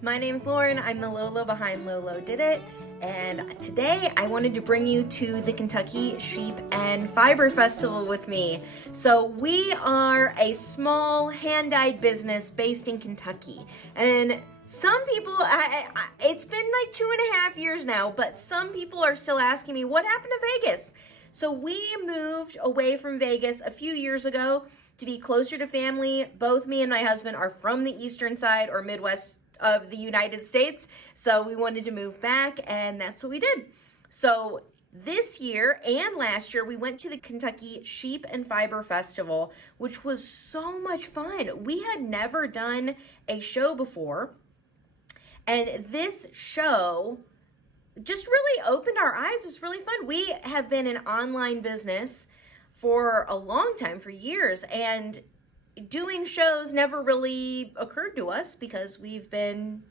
my name's Lauren. I'm the Lola behind Lolodidit, and today I wanted to bring you to the Kentucky Sheep and Fiber Festival with me. So we are a small hand-dyed business based in Kentucky, and some people, it's been like 2.5 years now, but some people are still asking me, what happened to Vegas? So we moved away from Vegas a few years ago to be closer to family. Both me and my husband are from the eastern side or Midwest of the United States. So we wanted to move back, and that's what we did. So this year and last year, we went to the Kentucky Sheep and Fiber Festival, which was so much fun. We had never done a show before, and this show just really opened our eyes. It was really fun. We have been an online business for a long time, for years, and doing shows never really occurred to us because we've been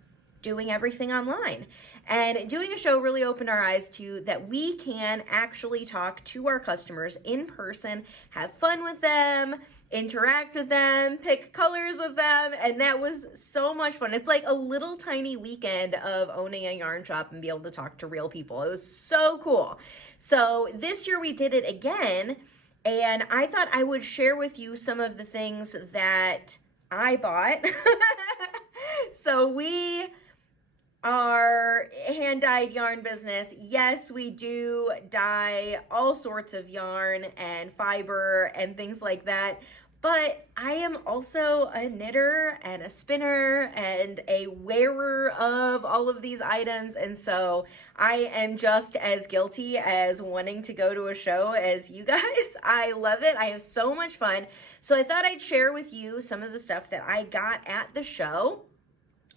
doing everything online. And doing a show really opened our eyes to that we can actually talk to our customers in person, have fun with them, interact with them, pick colors with them, and that was so much fun. It's like a little tiny weekend of owning a yarn shop and be able to talk to real people. It was so cool. So this year we did it again, and I thought I would share with you some of the things that I bought. So we are a hand-dyed yarn business. Yes, we do dye all sorts of yarn and fiber and things like that, but I am also a knitter and a spinner and a wearer of all of these items, and so I am just as guilty as wanting to go to a show as you guys. I love it. I have so much fun. So I thought I'd share with you some of the stuff that I got at the show.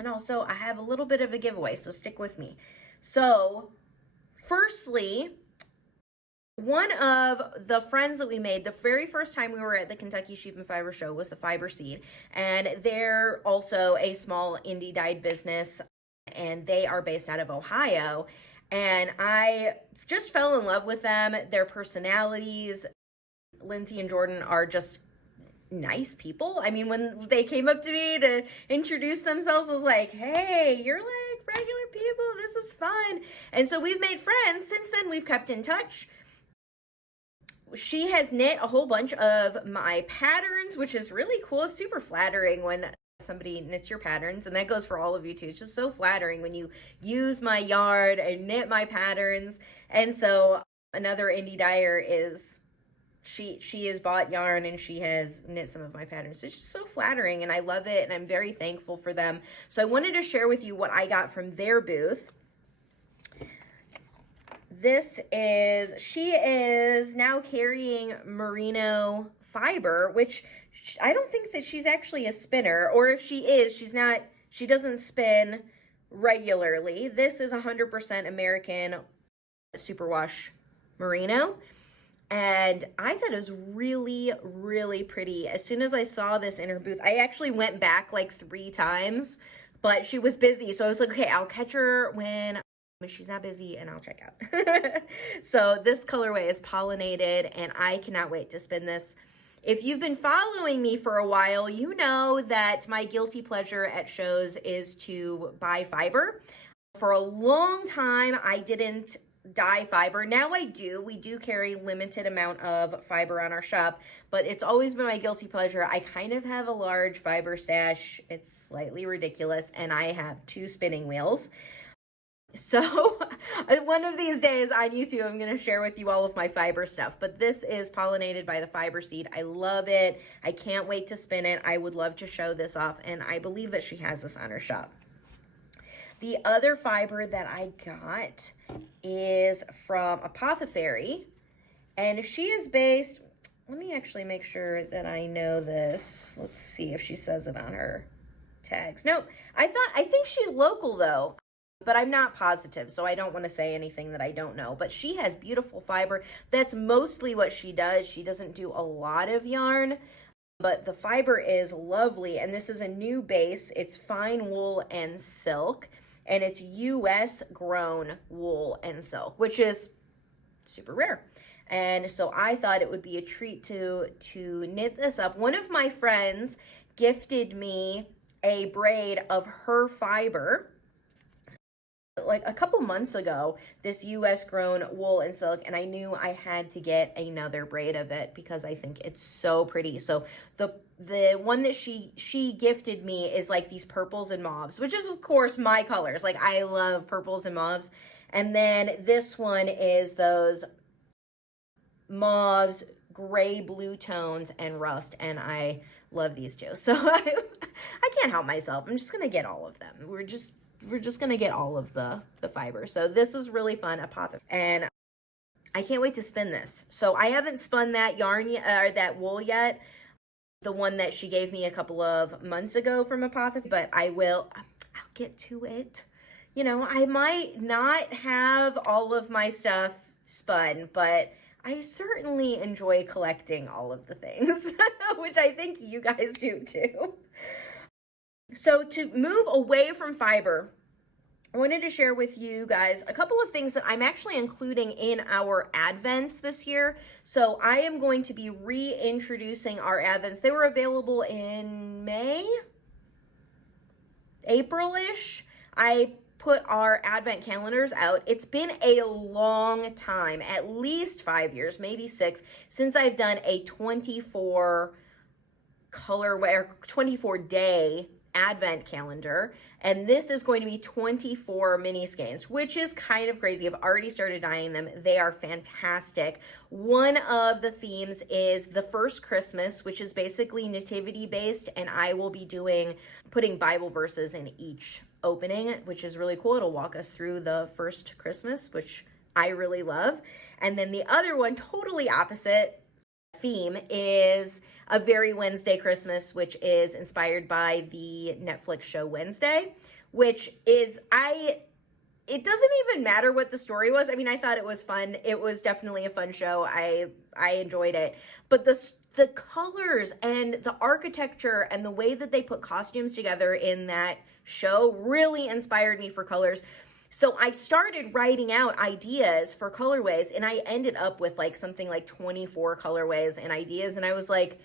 And also, I have a little bit of a giveaway, so stick with me. So, firstly, one of the friends that we made, the very first time we were at the Kentucky Sheep and Fiber Show, was the Fiber Seed. And they're also a small indie dyed business, and they are based out of Ohio. And I just fell in love with them, their personalities. Lindsay and Jordan are just nice people. I mean, when they came up to me to introduce themselves, I was like, hey, you're like regular people. This is fun. And so we've made friends. Since then, we've kept in touch. She has knit a whole bunch of my patterns, which is really cool. It's super flattering when somebody knits your patterns, and that goes for all of you too. It's just so flattering when you use my yarn and knit my patterns. And so another indie dyer is she has bought yarn and she has knit some of my patterns. So it's just so flattering, and I love it, and I'm very thankful for them. So I wanted to share with you what I got from their booth. She is now carrying merino fiber, which I don't think that she's actually a spinner, or if she is, she doesn't spin regularly. This is 100% American superwash merino. And I thought it was really, really pretty. As soon as I saw this in her booth, I actually went back like 3 times, but she was busy. So I was like, okay, I'll catch her when she's not busy and I'll check out. So this colorway is pollinated, and I cannot wait to spin this. If you've been following me for a while, you know that my guilty pleasure at shows is to buy fiber. For a long time, I didn't dye fiber. Now I do. We do carry limited amount of fiber on our shop, but it's always been my guilty pleasure. I kind of have a large fiber stash. It's slightly ridiculous, and I have 2 spinning wheels. So one of these days on YouTube, I'm going to share with you all of my fiber stuff, but this is pollinated by the Fiber Seed. I love it. I can't wait to spin it. I would love to show this off, and I believe that she has this on her shop. The other fiber that I got is from Apothecary, and she is based, let me actually make sure that I know this. Let's see if she says it on her tags. No, I think she's local though, but I'm not positive, so I don't want to say anything that I don't know. But she has beautiful fiber. That's mostly what she does. She doesn't do a lot of yarn, but the fiber is lovely, and this is a new base. It's fine wool and silk, and it's US grown wool and silk, which is super rare. And so I thought it would be a treat to knit this up. One of my friends gifted me a braid of her fiber like a couple months ago, this US grown wool and silk, and I knew I had to get another braid of it because I think it's so pretty. So the one that she gifted me is like these purples and mauves, which is of course my colors. Like I love purples and mauves. And then this one is those mauves, gray, blue tones, and rust, and I love these two. So I can't help myself. I'm just gonna get all of them. We're just gonna get all of the fiber. So this is really fun, and I can't wait to spin this. So I haven't spun that yarn yet, or that wool yet, the one that she gave me a couple of months ago from Apothecary, but I'll get to it. You know, I might not have all of my stuff spun, but I certainly enjoy collecting all of the things, which I think you guys do too. So to move away from fiber, I wanted to share with you guys a couple of things that I'm actually including in our Advents this year. So I am going to be reintroducing our Advents. They were available in May, April-ish. I put our Advent calendars out. It's been a long time, at least 5 years, maybe 6, since I've done a 24 colorway, 24-day Advent calendar, and this is going to be 24 mini skeins, which is kind of crazy. I've already started dyeing them. They are fantastic. One of the themes is the first Christmas, which is basically nativity based, and I will be putting Bible verses in each opening, which is really cool. It'll walk us through the first Christmas, which I really love. And then the other one, totally opposite theme, is A Very Wednesday Christmas, which is inspired by the Netflix show Wednesday, which is, it doesn't even matter what the story was. I mean, I thought it was fun. It was definitely a fun show. I enjoyed it. But the colors and the architecture and the way that they put costumes together in that show really inspired me for colors. So I started writing out ideas for colorways, and I ended up with like something like 24 colorways and ideas. And I was like,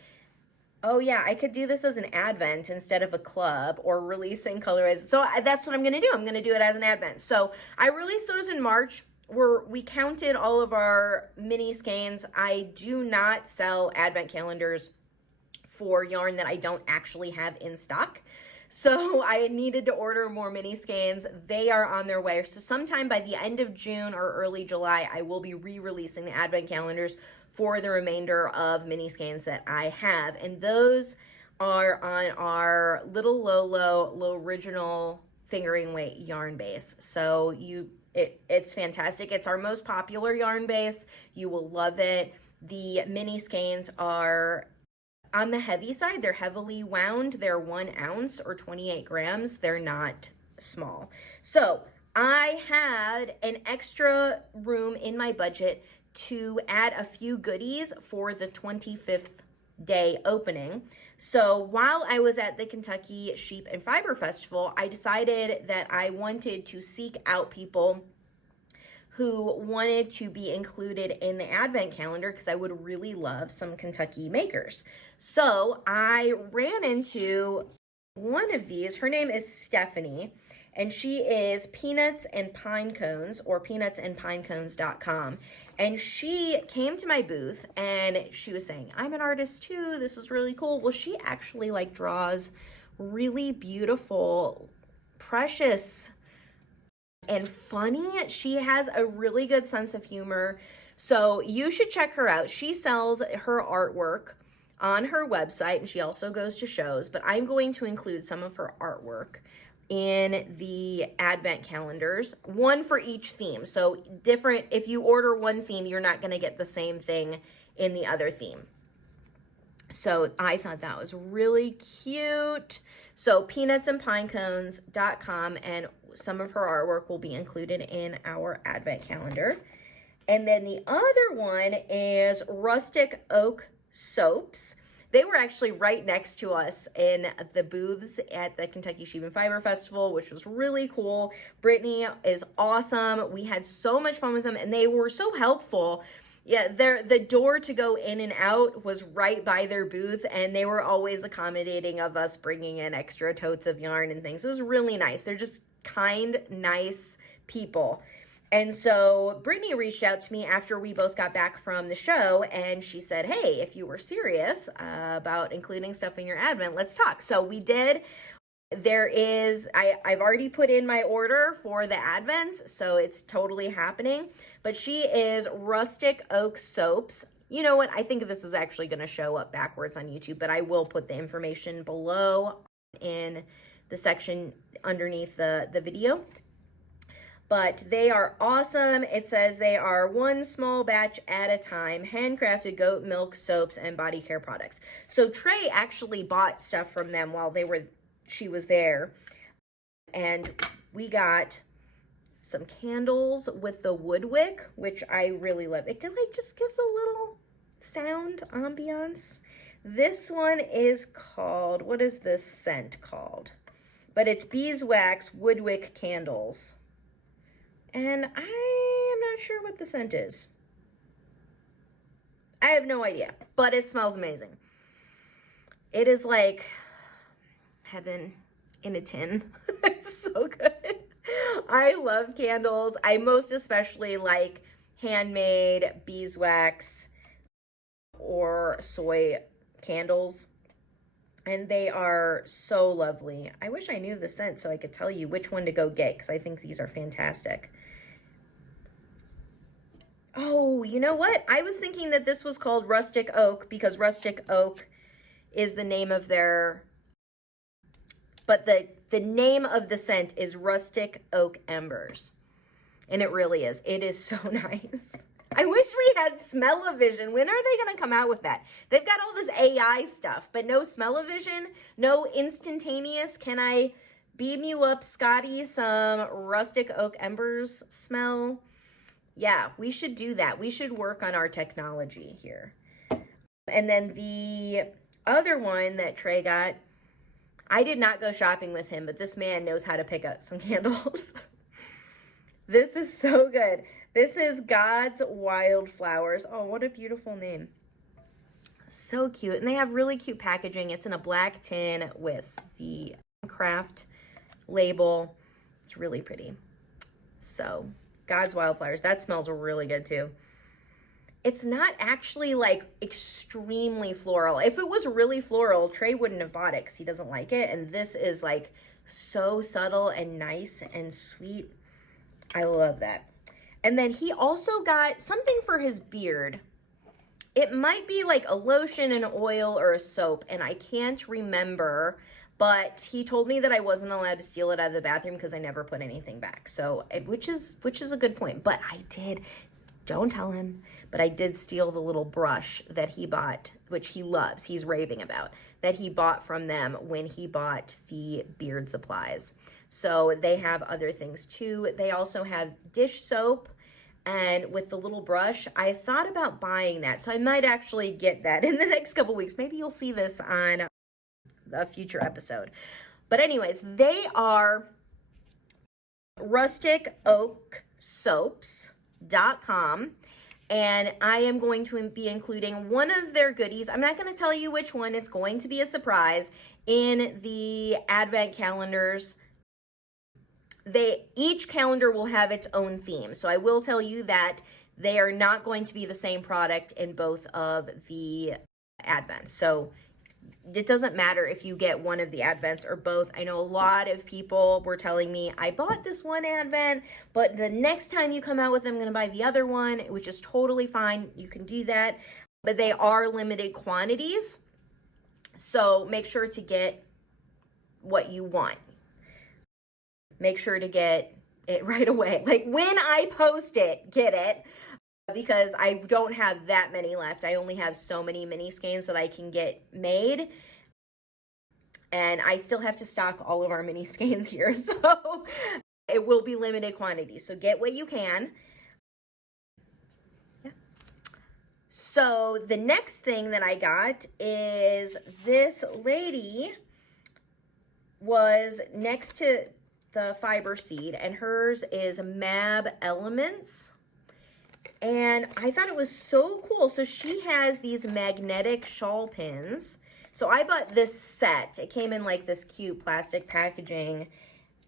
oh yeah, I could do this as an Advent instead of a club or releasing colorways. So that's what I'm going to do. I'm going to do it as an Advent. So I released those in March. We counted all of our mini skeins. I do not sell Advent calendars for yarn that I don't actually have in stock. So I needed to order more mini skeins. They are on their way. So sometime by the end of June or early July, I will be re-releasing the Advent calendars for the remainder of mini skeins that I have. And those are on our Little Low original fingering weight yarn base. So it's fantastic. It's our most popular yarn base. You will love it. The mini skeins are on the heavy side. They're heavily wound. They're 1 ounce or 28 grams. They're not small. So I had an extra room in my budget to add a few goodies for the 25th day opening. So while I was at the Kentucky Sheep and Fiber Festival, I decided that I wanted to seek out people who wanted to be included in the Advent calendar because I would really love some Kentucky makers. So I ran into one of these. Her name is Stephanie, and she is Peanuts and Pine Cones, or peanutsandpinecones.com. And she came to my booth and she was saying, I'm an artist too. This is really cool. Well, she actually like draws really beautiful, precious, and funny. She has a really good sense of humor. So you should check her out. She sells her artwork on her website, and she also goes to shows, but I'm going to include some of her artwork in the Advent calendars, one for each theme. So different, if you order one theme, you're not going to get the same thing in the other theme. So I thought that was really cute. So peanutsandpinecones.com, and some of her artwork will be included in our Advent calendar. And then the other one is Rustic Oak Soaps. They were actually right next to us in the booths at the Kentucky Sheep and Fiber Festival, which was really cool. Brittany is awesome. We had so much fun with them, and they were so helpful. Yeah, the door to go in and out was right by their booth, and they were always accommodating of us bringing in extra totes of yarn and things. It was really nice. They're just kind, nice people. And so Brittany reached out to me after we both got back from the show, and she said, hey, if you were serious about including stuff in your advent, let's talk. So we did. There is, I've already put in my order for the advents, so it's totally happening. But she is Rustic Oak Soaps. You know what? I think this is actually going to show up backwards on YouTube, but I will put the information below in the section underneath the video. But they are awesome. It says they are one small batch at a time, handcrafted goat milk soaps and body care products. So Trey actually bought stuff from them while she was there, and we got some candles with the wood wick, which I really love. It like just gives a little sound ambiance. This one is called, what is this scent called? But it's beeswax wood wick candles, and I am not sure what the scent is. I have no idea, but it smells amazing. It is like heaven in a tin. It's so good. I love candles. I most especially like handmade beeswax or soy candles, and they are so lovely. I wish I knew the scent so I could tell you which one to go get, because I think these are fantastic. Oh, you know what? I was thinking that this was called Rustic Oak because Rustic Oak is the name of their, but the name of the scent is Rustic Oak Embers. And it really is. It is so nice. I wish we had smell-o-vision. When are they going to come out with that? They've got all this AI stuff, but no smell-o-vision, no instantaneous. Can I beam you up, Scotty, some Rustic Oak Embers smell? Yeah, we should do that. We should work on our technology here. And then the other one that Trey got, I did not go shopping with him, but this man knows how to pick up some candles. This is so good. This is God's Wildflowers. Oh, what a beautiful name. So cute. And they have really cute packaging. It's in a black tin with the craft label. It's really pretty. So, God's Wildflowers. That smells really good too. It's not actually like extremely floral. If it was really floral, Trey wouldn't have bought it because he doesn't like it. And this is like so subtle and nice and sweet. I love that. And then he also got something for his beard. It might be like a lotion, an oil, or a soap, and I can't remember, but he told me that I wasn't allowed to steal it out of the bathroom because I never put anything back. So, which is a good point. But I did, don't tell him, but I did steal the little brush that he bought, which he loves, he's raving about, that he bought from them when he bought the beard supplies. So they have other things too. They also have dish soap, and with the little brush, I thought about buying that. So I might actually get that in the next couple weeks. Maybe you'll see this on a future episode. But anyways, they are rusticoaksoaps.com. And I am going to be including one of their goodies. I'm not going to tell you which one. It's going to be a surprise in the advent calendars. Each calendar will have its own theme. So I will tell you that they are not going to be the same product in both of the advents. So it doesn't matter if you get one of the advents or both. I know a lot of people were telling me, I bought this one advent, but the next time you come out with them, I'm going to buy the other one, which is totally fine. You can do that, but they are limited quantities. So make sure to get what you want. Make sure to get it right away. Like when I post it, get it, because I don't have that many left. I only have so many mini skeins that I can get made. And I still have to stock all of our mini skeins here. So it will be limited quantity. So get what you can. Yeah. So the next thing that I got is this lady was next to the fiber seed, and hers is Mab Elements. And I thought it was so cool. So she has these magnetic shawl pins. So I bought this set. It came in like this cute plastic packaging,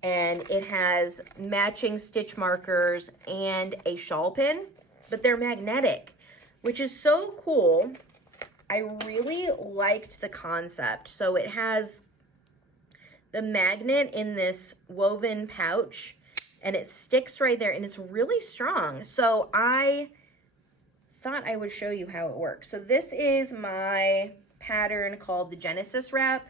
and it has matching stitch markers and a shawl pin, but they're magnetic, which is so cool. I really liked the concept. So it has the magnet in this woven pouch, and it sticks right there, and it's really strong. So I thought I would show you how it works. So this is my pattern called the Genesis wrap,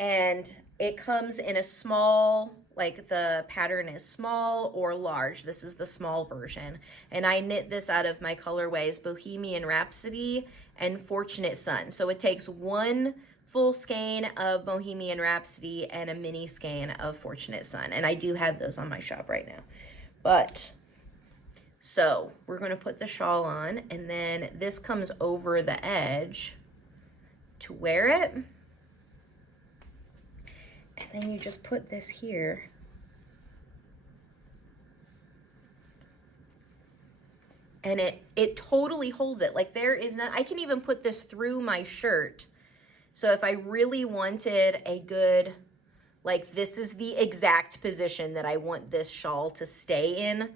and it comes in a small, like the pattern is small or large. This is the small version. And I knit this out of my colorways Bohemian Rhapsody and Fortunate Son. So it takes one full skein of Bohemian Rhapsody and a mini skein of Fortunate Son. And I do have those on my shop right now. But, so we're gonna put the shawl on, and then this comes over the edge to wear it. And then you just put this here. And it totally holds it. Like there is not, I can even put this through my shirt. So if I really wanted a good, like this is the exact position that I want this shawl to stay in,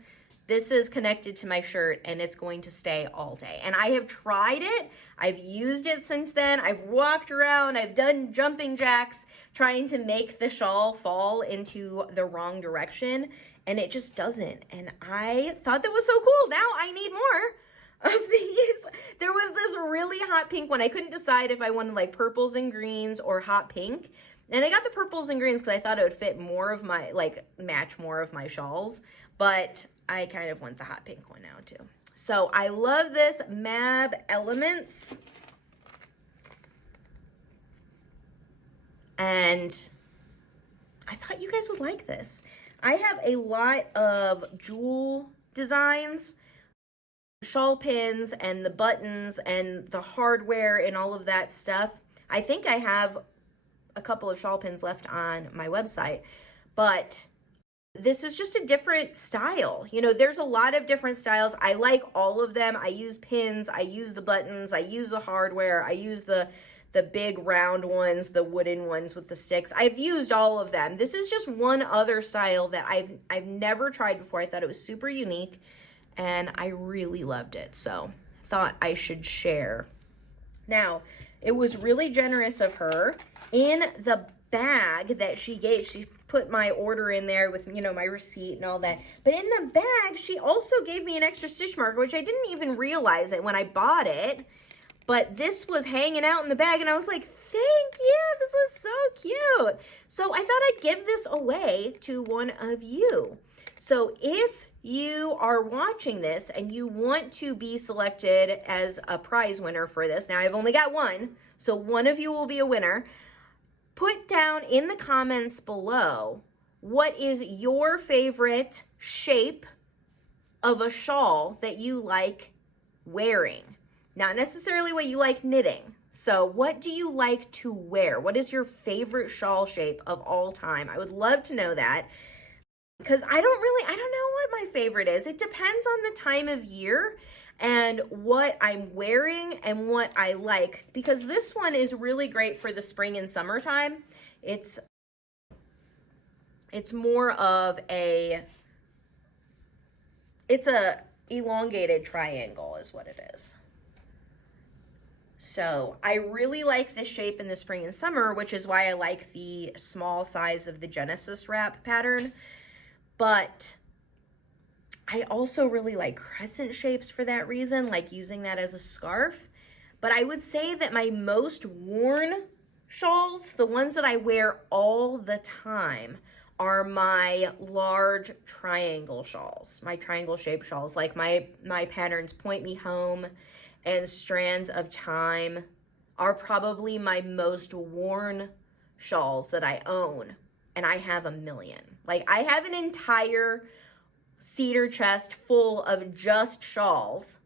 this is connected to my shirt and it's going to stay all day. And I have tried it. I've used it since then. I've walked around. I've done jumping jacks trying to make the shawl fall into the wrong direction, and it just doesn't. And I thought that was so cool. Now I need more of these. There was this really hot pink one. I couldn't decide if I wanted like purples and greens or hot pink. And I got the purples and greens because I thought it would fit more of my, like match more of my shawls. But I kind of want the hot pink one now too. So I love this Mab Elements. And I thought you guys would like this. I have a lot of jewel designs, shawl pins and the buttons and the hardware and all of that stuff. I think I have a couple of shawl pins left on my website, but this is just a different style. You know, there's a lot of different styles. I like all of them. I use pins, I use the buttons, I use the hardware, I use the big round ones, the wooden ones with the sticks. I've used all of them. This is just one other style that I've never tried before. I thought it was super unique and I really loved it. So thought I should share. Now, it was really generous of her. In the bag that she gave, she put my order in there with, you know, my receipt and all that. But in the bag, she also gave me an extra stitch marker, which I didn't even realize it when I bought it. But this was hanging out in the bag, and I was like, thank you, this is so cute. So I thought I'd give this away to one of you. So if you are watching this and you want to be selected as a prize winner for this, now I've only got one, so one of you will be a winner. Put down in the comments below, what is your favorite shape of a shawl that you like wearing? Not necessarily what you like knitting. So what do you like to wear? What is your favorite shawl shape of all time? I would love to know that, because I don't know what my favorite is. It depends on the time of year and what I'm wearing and what I like, because this one is really great for the spring and summertime. It's more of it's a elongated triangle is what it is. So I really like this shape in the spring and summer, which is why I like the small size of the Genesis wrap pattern. But I also really like crescent shapes for that reason, like using that as a scarf. But I would say that my most worn shawls, the ones that I wear all the time, are my large triangle shawls, my triangle shaped shawls. Like my patterns Point Me Home and Strands of Time are probably my most worn shawls that I own, and I have a million. Like I have an entire cedar chest full of just shawls,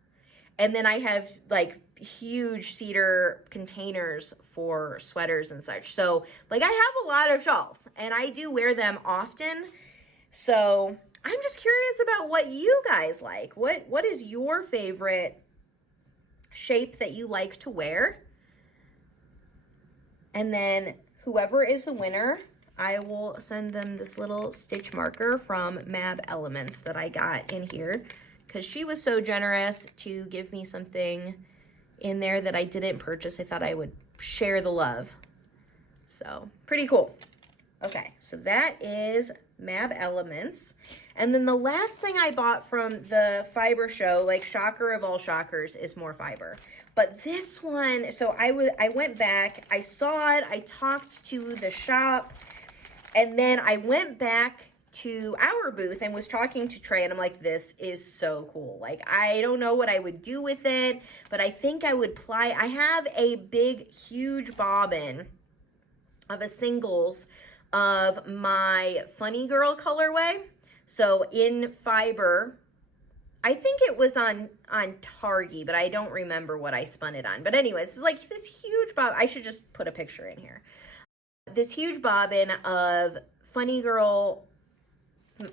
and then I have like huge cedar containers for sweaters and such. So like I have a lot of shawls and I do wear them often. So I'm just curious about what you guys like. What is your favorite shape that you like to wear? And then whoever is the winner, I will send them this little stitch marker from Mab Elements that I got in here, because she was so generous to give me something in there that I didn't purchase. I thought I would share the love. So pretty cool. Okay, so that is Mab Elements. And then the last thing I bought from the fiber show, like shocker of all shockers, is more fiber. But this one, so I went back, I saw it, I talked to the shop, and then I went back to our booth and was talking to Trey, and I'm like, this is so cool. Like, I don't know what I would do with it, but I think I would ply. I have a big, huge bobbin of a singles of my Funny Girl colorway. So in fiber, I think it was on Target, but I don't remember what I spun it on. But anyways, it's like this huge bob. I should just put a picture in here. This huge bobbin of Funny Girl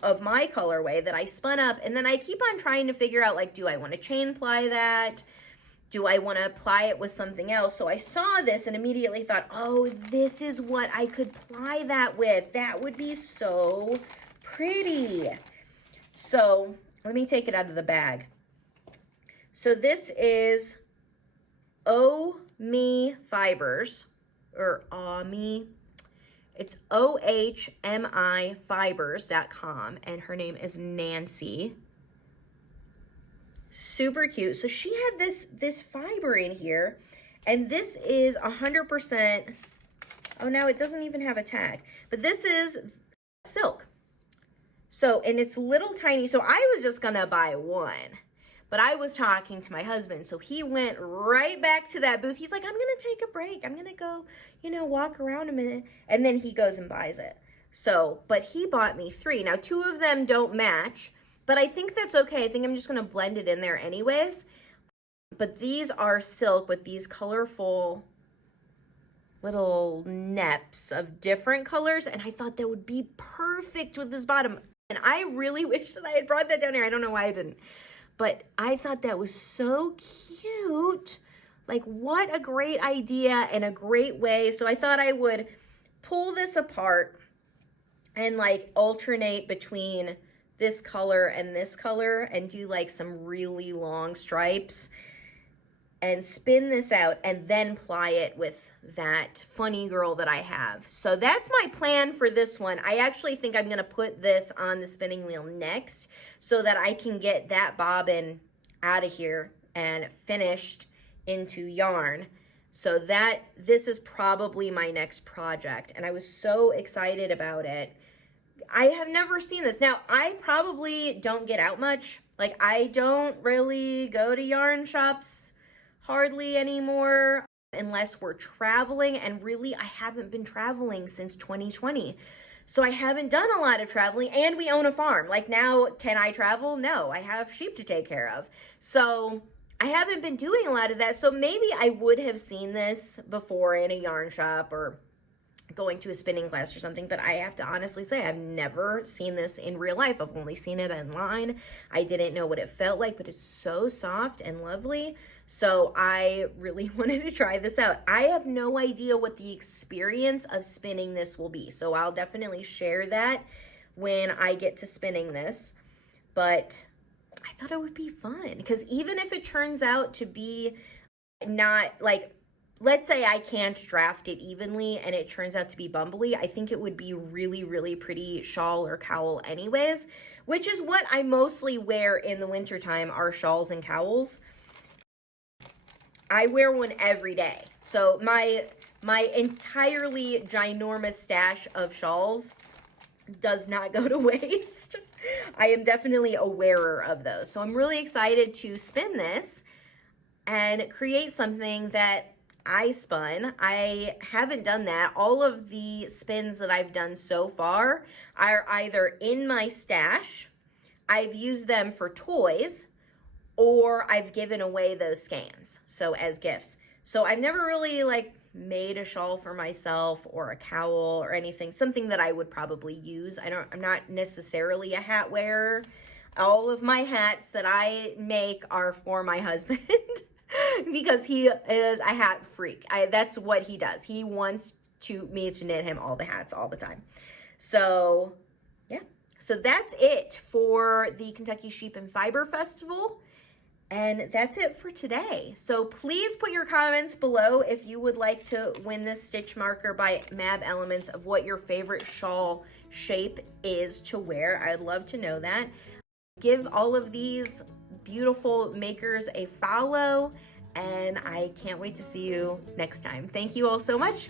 of my colorway that I spun up, and then I keep on trying to figure out, like, do I want to chain ply that? Do I want to apply it with something else? So I saw this and immediately thought, oh, this is what I could ply that with. That would be so pretty. So let me take it out of the bag. So this is Oh Me Fibers, or Ah Me. It's OHMI Fibers.com, and her name is Nancy. Super cute. So she had this fiber in here, and this is 100%. Oh, now it doesn't even have a tag, but this is silk. So, and it's little tiny. So I was just gonna buy one, but I was talking to my husband, so he went right back to that booth. He's like, I'm gonna take a break. I'm gonna go, walk around a minute. And then he goes and buys it. So, but he bought me 3. Now, 2 of them don't match, but I think that's okay. I think I'm just gonna blend it in there anyways. But these are silk with these colorful little neps of different colors, and I thought that would be perfect with this bottom. And I really wish that I had brought that down here. I don't know why I didn't. But I thought that was so cute. Like, what a great idea and a great way. So I thought I would pull this apart and like alternate between this color and do like some really long stripes and spin this out and then ply it with that Funny Girl that I have. So that's my plan for this one. I actually think I'm gonna put this on the spinning wheel next so that I can get that bobbin out of here and finished into yarn. So this is probably my next project, and I was so excited about it. I have never seen this. Now, I probably don't get out much. Like, I don't really go to yarn shops hardly anymore unless we're traveling, and really I haven't been traveling since 2020. So I haven't done a lot of traveling, and we own a farm. Like, now, can I travel? No, I have sheep to take care of. So I haven't been doing a lot of that. So maybe I would have seen this before in a yarn shop or going to a spinning class or something, but I have to honestly say I've never seen this in real life. I've only seen it online. I didn't know what it felt like, but it's so soft and lovely. So I really wanted to try this out. I have no idea what the experience of spinning this will be, so I'll definitely share that when I get to spinning this. But I thought it would be fun, because even if it turns out to be not, like, let's say I can't draft it evenly and it turns out to be bumbly, I think it would be really, really pretty shawl or cowl anyways, which is what I mostly wear in the wintertime, are shawls and cowls. I wear one every day. So my entirely ginormous stash of shawls does not go to waste. I am definitely a wearer of those. So I'm really excited to spin this and create something that I spun. I haven't done that. All of the spins that I've done so far are either in my stash, I've used them for toys, or I've given away those scans, so as gifts. So I've never really like made a shawl for myself or a cowl or anything, something that I would probably use. I'm not necessarily a hat wearer. All of my hats that I make are for my husband because he is a hat freak. That's what he does. He wants me to knit him all the hats all the time. So yeah, so that's it for the Kentucky Sheep and Fiber Festival. And that's it for today. So please put your comments below if you would like to win this stitch marker by Mab Elements of what your favorite shawl shape is to wear. I'd love to know that. Give all of these beautiful makers a follow, and I can't wait to see you next time. Thank you all so much.